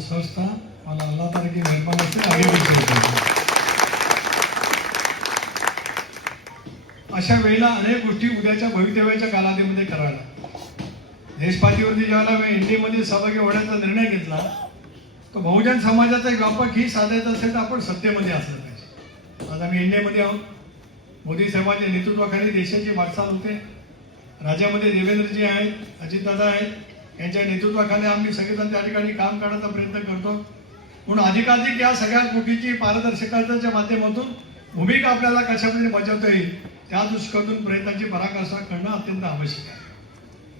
सहजता मला अल्लाह ताला की मेहरबानी से आगे भी चलते अशा वेळेला अनेक गोष्टी उद्याच्या भवितव्याच्या कालावधीमध्ये करायला देशपातळीवरती ज्यावेळेला मी एनडीएमध्ये सहभागी होण्याचा निर्णय घेतला तो बहुजन समाजाचा एक व्यापक ही साधायचा असेल तर आपण सत्तेमध्ये असलं पाहिजे. आज आम्ही एनडीएमध्ये आहोत. मोदी साहेबांच्या नेतृत्वाखाली देशाची वाटचाल होते. राज्यामध्ये देवेंद्रजी आहेत, अजितदादा आहेत, यांच्या नेतृत्वाखाली आम्ही सगळेजण त्या ठिकाणी काम करण्याचा प्रयत्न करतो. म्हणून अधिकाधिक या सगळ्या गोष्टीची पारदर्शकतेच्या माध्यमातून भूमिका आपल्याला कशा पद्धतीने बजावता येईल त्या दृष्टीकोनातून प्रयत्नांची पराकाष्ठा करणं अत्यंत आवश्यक आहे.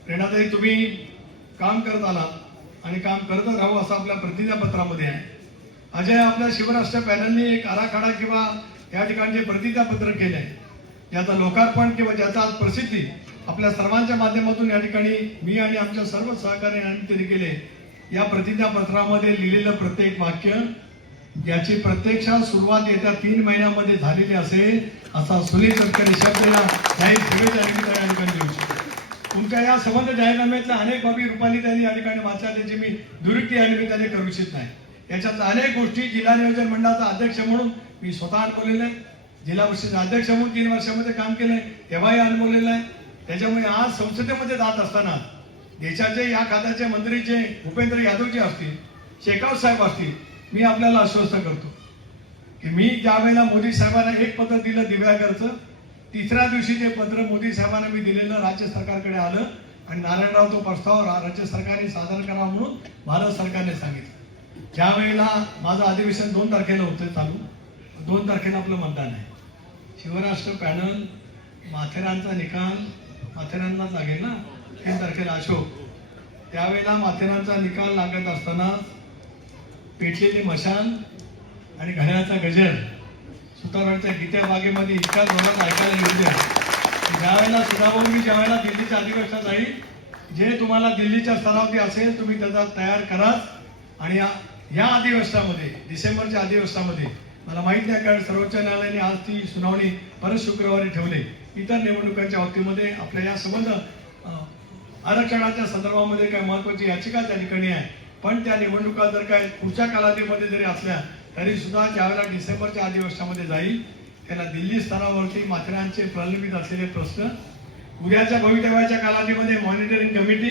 प्रेरणाताई, तुम्ही काम करत आलात आणि काम करतच राहू असं आपल्या प्रतिज्ञापत्रामध्ये आहे. अजय, आपल्या शिवराष्ट्र पॅनलने एक आराखडा किंवा या ठिकाणचे प्रतिज्ञापत्र केले आहे, ज्याचं लोकार्पण किंवा ज्याचा आज प्रसिद्धी आपल्या सर्वांच्या माध्यमातून या ठिकाणी मी आणि आमच्या सर्व सहकार्यांनी केले. या प्रतिज्ञापत्रामध्ये लिहिलेलं प्रत्येक वाक्य याची प्रत्यक्षात सुरुवात येत्या 3 महिन्यामध्ये झालेली असेल असा सुनिश्चित शब्द या सेवेच्या निमित्ताने या ठिकाणी देऊ शकतो. तुमच्या या संबंध जाहीरनाम्यातल्या अनेक बाबी रुपाली त्यांनी या ठिकाणी वाचल्या, त्याची मी दुरुक्ती या निमित्ताने करू इच्छित नाही. याच्यात अनेक गोष्टी जिल्हा नियोजन मंडळाचा अध्यक्ष म्हणून मी स्वतः अनुभवलेलं आहे. जिल्हा परिषदेचा अध्यक्ष म्हणून 3 वर्षामध्ये काम केलंय, तेव्हाही अनुभवलेलं आहे. त्याच्यामुळे आज संसदेमध्ये जात असताना देशाचे या खात्याचे मंत्री जे भूपेंद्र यादवजी असतील, शेखावत साहेब असतील, मी आपल्याला आश्वस्त करतो की मी ज्या वेळेला मोदी साहेबांना एक पत्र दिलं दिव्यांगचं, तिसऱ्या दिवशी ते पत्र मोदी साहेबांना मी दिलेलं राज्य सरकारकडे आलं आणि नारायणराव तो प्रस्ताव राज्य सरकारने सादर करावा म्हणून भारत सरकारने सांगितलं. ज्या वेळेला माझं अधिवेशन 2 तारखेला होतं चालू, 2 तारखेला आपलं मतदान आहे. शिवराष्ट्र पॅनल माथेरानचा निकाल माथेरानला लागेल ना, 3 तारखेला अशोक, त्यावेळेला माथेरानचा निकाल लागत असताना पेटलेली मशाल आणि घड्याळाचा गजर सुतारवाडच्या गीत्या बागेमध्ये इतक्या जोरात ऐकायला येऊ. ज्यावेळेला सुधाभाऊंनी ज्यावेळेला दिल्लीच्या अधिवेशनात जाईल, जे तुम्हाला दिल्लीच्या स्तरावरती असेल तुम्ही त्याचा तयार कराच. आणि या अधिवेशनामध्ये डिसेंबरच्या अधिवेशनामध्ये मला माहीत नाही कारण सर्वोच्च न्यायालयाने आज ती सुनावणी परत शुक्रवारी ठेवली. इतर निवडणुकांच्या बाबतीमध्ये आपल्या या संबंध आरक्षणाच्या संदर्भामध्ये काही महत्वाची याचिका त्या ठिकाणी आहे, पण त्या निवडणुका जर काय पुढच्या कालावधीमध्ये जरी असल्या तरी सुद्धा ज्यावेळेला डिसेंबरच्या अधिवेशनामध्ये जाईल त्याला दिल्ली स्तरावरती माथेरानचे प्रलंबित असलेले प्रश्न, उद्याच्या भवितव्याच्या कालावधीमध्ये मॉनिटरिंग कमिटी,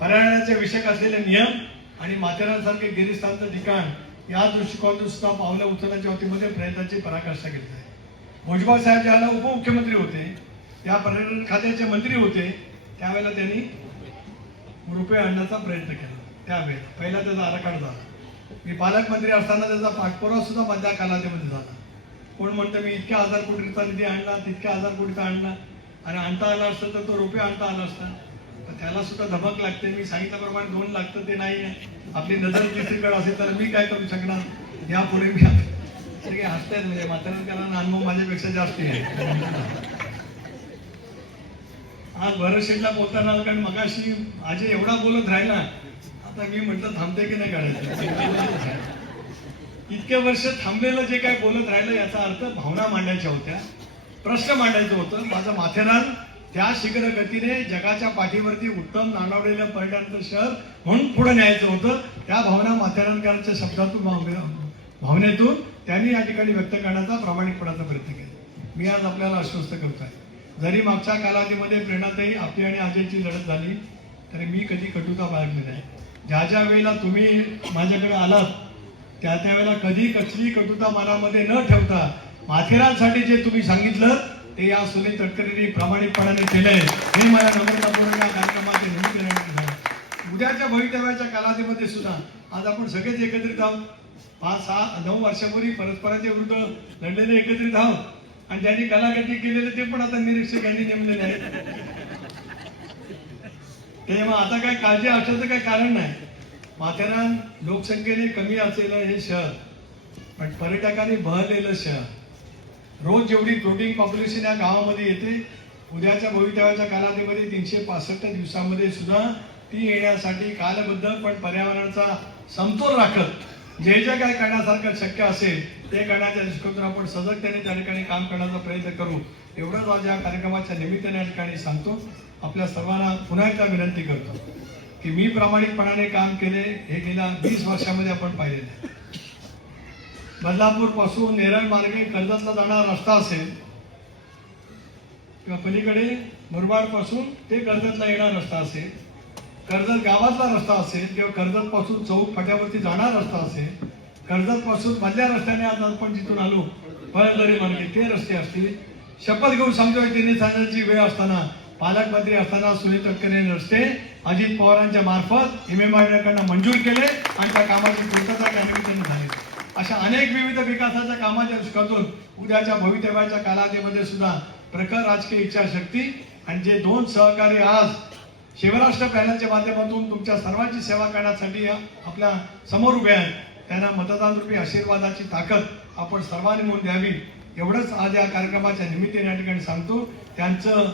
पर्यावरणाचे विषयक असलेले नियम आणि माथेरानसारखे गिरीस्थानचं ठिकाण या दृष्टिकोनातून सुद्धा पावलं उचलण्याच्या बाबतीमध्ये प्रयत्नांची पराकाष्ठा केली आहे. भुजबळ साहेब ज्यावेळेला उपमुख्यमंत्री होते, त्या पर्यटन खात्याचे मंत्री होते, त्यावेळेला त्यांनी रुपये आणण्याचा प्रयत्न केला. त्यावेळेला पहिला त्याचा आराखडा झाला. मी पालकमंत्री असताना त्याचा पाठपुरावा सुद्धा मध्या कालावधीमध्ये झाला. कोण म्हणतं मी इतक्या 1000 कोटीचा निधी आणला, तितक्या 1000 कोटीचा आणला, आणि आणता आला असतं तर तो रुपये आणता आला असता. त्याला सुद्धा धमक लागते. मी सांगितल्याप्रमाणे 2 लागतं ते नाही आहे. आपली नजर दुसरीकडे असेल तर मी काय करू शकणार. यापुढे मी सगळे हसतायत, म्हणजे माथेरानकरांना अनुभव माझ्यापेक्षा जास्त आहे. आज भरतशेठला बोलताना कारण मगाशी अजय एवढा बोलत राहिला, आता मी म्हटलं थांबते की नाही काढायचं. इतके वर्ष थांबलेलं जे काय बोलत राहिलं याचा अर्थ भावना मांडायच्या होत्या, प्रश्न मांडायचं होतं. माझं माथेरान त्या शीघ्र गतीने जगाच्या पाठीवरती उत्तम नाणावलेलं पर्यटनाचं शहर म्हणून पुढे न्यायचं होतं. त्या भावना माथेरानकरांच्या शब्दातून भावनेतून त्यांनी या ठिकाणी व्यक्त करण्याचा प्रामाणिकपणाचा प्रयत्न केला. मी आज आपल्याला आश्वस्त करतोय, जरी मागच्या कालावधीमध्ये प्रेरणाताई आपली आणि अजयची लढत झाली तरी मी कधी कटुता बाळगली नाही. ज्या वेळेला तुम्ही माझ्याकडे आलात त्या त्यावेळेला कधी कसली कटुता मनामध्ये न ठेवता माथेरानसाठी जे तुम्ही सांगितलं ते या सुनील तटकरेंनी प्रामाणिकपणाने केलंय, हे मला नम्रतापूर्वक या कार्यक्रमाच्या निमित्ताने. उद्याच्या भवितव्याच्या कालावधीमध्ये सुद्धा आज आपण सगळेच एकत्रित आहोत. 5, 6, 9 वर्षापूर्वी परस्परांच्या विरुद्ध लढलेले एकत्रित आहोत, आणि ज्यांनी कलागती केलेले ते पण आता निरीक्षक यांनी नेमलेले आहेत. तेव्हा आता काय काळजी असण्याचं काही कारण नाही. माथेरान लोकसंख्येने कमी असलेलं हे शहर, पण पर्यटकांनी बहरलेलं शहर. रोज जेवढी फ्लोटिंग पॉप्युलेशन या गावामध्ये येते, उद्याच्या भवितव्याच्या कालावधीमध्ये 365 दिवसामध्ये सुद्धा ती येण्यासाठी कालबद्ध पण पर्यावरणाचा समतोल राखत जे जे काय करण्यासारखं शक्य असेल ते करण्याच्या दृष्टीकोनातून आपण सजगतेने त्या ठिकाणी काम करण्याचा प्रयत्न करू, एवढंच आज या कार्यक्रमाच्या निमित्ताने या ठिकाणी सांगतो. आपल्या सर्वांना पुन्हा एकदा विनंती करतो की मी प्रामाणिकपणाने काम केले हे गेल्या 20 वर्षामध्ये आपण पाहिलेलं आहे. बदलापूर पासून नेरळ मार्गे कर्जतला जाणारा रस्ता असेल किंवा पलीकडे मुरबाड पासून ते कर्जतला येणारा रस्ता असेल, कर्जत गावातला रस्ता असेल किंवा कर्जत पासून चौक फाट्यावरती जाणारा रस्ता असेल, कर्जत पासून मधल्या रस्त्याने आज आपण जिथून आलो पळणदरी मार्गे ते रस्ते असतील. शपथ घेऊन सांगतोय 3 सांगण्याची वेळ असताना, पालकमंत्री असताना सुनील तटकरे रस्ते अजित पवारांच्या मार्फत MMIकडनं मंजूर केले आणि त्या कामाची पूर्तता त्यानिमित्ताने झाली. अशा अनेक विविध विकासाच्या कामाच्या दृष्टीतून उद्याच्या भवितव्याच्या कालावधीमध्ये सुद्धा प्रखर राजकीय इच्छाशक्ती आणि जे 2 सहकारी आज शिवराष्ट्र पॅनलच्या माध्यमातून तुमच्या सर्वांची सेवा करण्यासाठी आपल्या समोर उभे आहेत, त्यांना मतदान रूपी आशीर्वादाची ताकद आपण सर्वांनी मिळून द्यावी एवढंच आज या कार्यक्रमाच्या निमित्ताने या ठिकाणी सांगतो. त्यांचं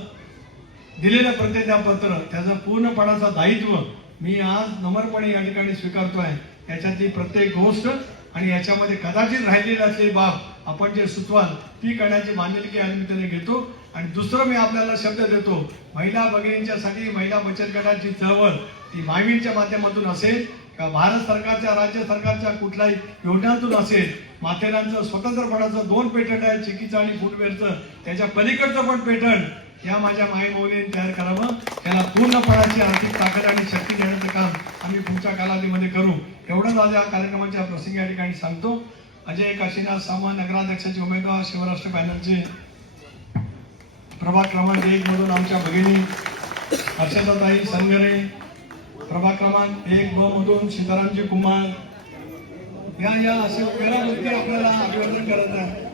दिलेलं प्रतिज्ञापत्र त्याचं पूर्णपणाचं दायित्व मी आज नम्रपणे या ठिकाणी स्वीकारतोय. याच्यातली प्रत्येक गोष्ट आणि याच्यामध्ये कदाचित राहिलेली असलेली बाब आपण जे सुचवाल ती करण्याची बांधिलकी या निमित्ताने घेतो. आणि दुसरं मी आपल्याला शब्द देतो, महिला भगिनींच्यासाठी महिला बचत गटाची चळवळ ती मायवींच्या माध्यमातून असेल किंवा भारत सरकारच्या राज्य सरकारच्या कुठल्याही योजनातून असेल, माथेरानचं स्वतंत्रपणाचं 2 पेटंट आहे, चिकीचं आणि फुटवेअरचं, त्याच्या पलीकडचं पण पेटंट या माझ्या माईमौलीने तयार करावं. त्याला पूर्णपणाची आर्थिक ताकद आणि शक्ती देण्याचं काम आम्ही पुढच्या कालावधीमध्ये करू एवढंच आज या कार्यक्रमाच्या प्रसंगी या ठिकाणी सांगतो. अजय काशीनाथ सामंत नगराध्यक्षाचे उमेदवार शिवराष्ट्र पॅनलचे प्रभाग क्रमांक 1 मधून आमच्या भगिनी हर्षदाताई संगरे, प्रभाग क्रमांक 1 ब मधून सीतारामजी कुमार, या असे 13 व्यक्ती आपल्याला अभिवादन करत आहेत.